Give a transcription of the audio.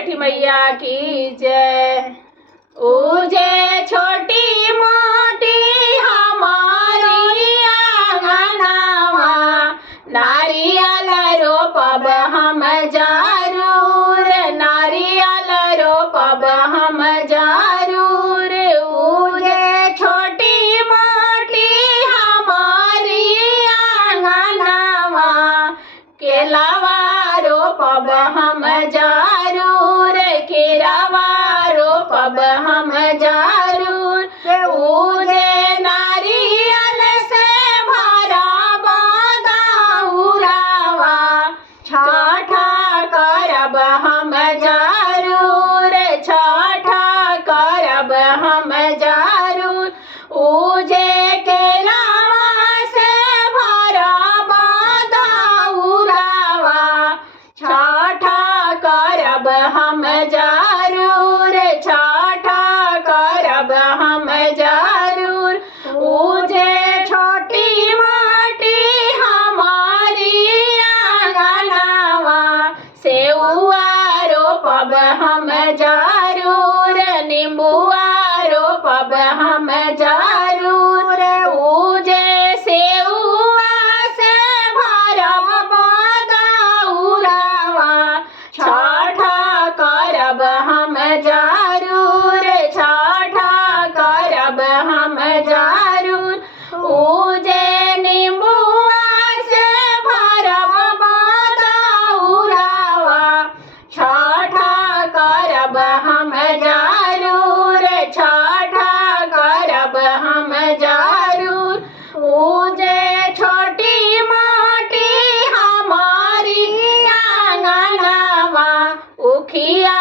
छठी मैया की जय। उजे छोटी मोटी हमारी आंगनवा, नारियल रोपब हम जरूर, नारियल रोपब हम जरूर। उजे छोटी मोटी हमारी आंगनवा, केलावा रोपब हम जरूर, केरावा रोपब हम जरूर। उजे नारियल से भरब दौरावा, छठा करब हम जरूर, छठा करब हम जरूर। उजे केलावा से भरब दौरावा, छठा करब हम जरूर, छठा करब हम जरूर। उजे छोटी मोटी हमारी आंगनवा, सेउआ रोपब हम जरूर, नींबुआ रोपब हम जरूर। उजे सेउआ से भरब दौरावा, छठा करब हम जरूर, छठा करब हम जरूर। उजे नींबुआ से भरब दौरावा, छठा करब हम जरूर, छठा करब हम जरूर। उजे छोटी मोटी हमारी आंगनवा, उखिया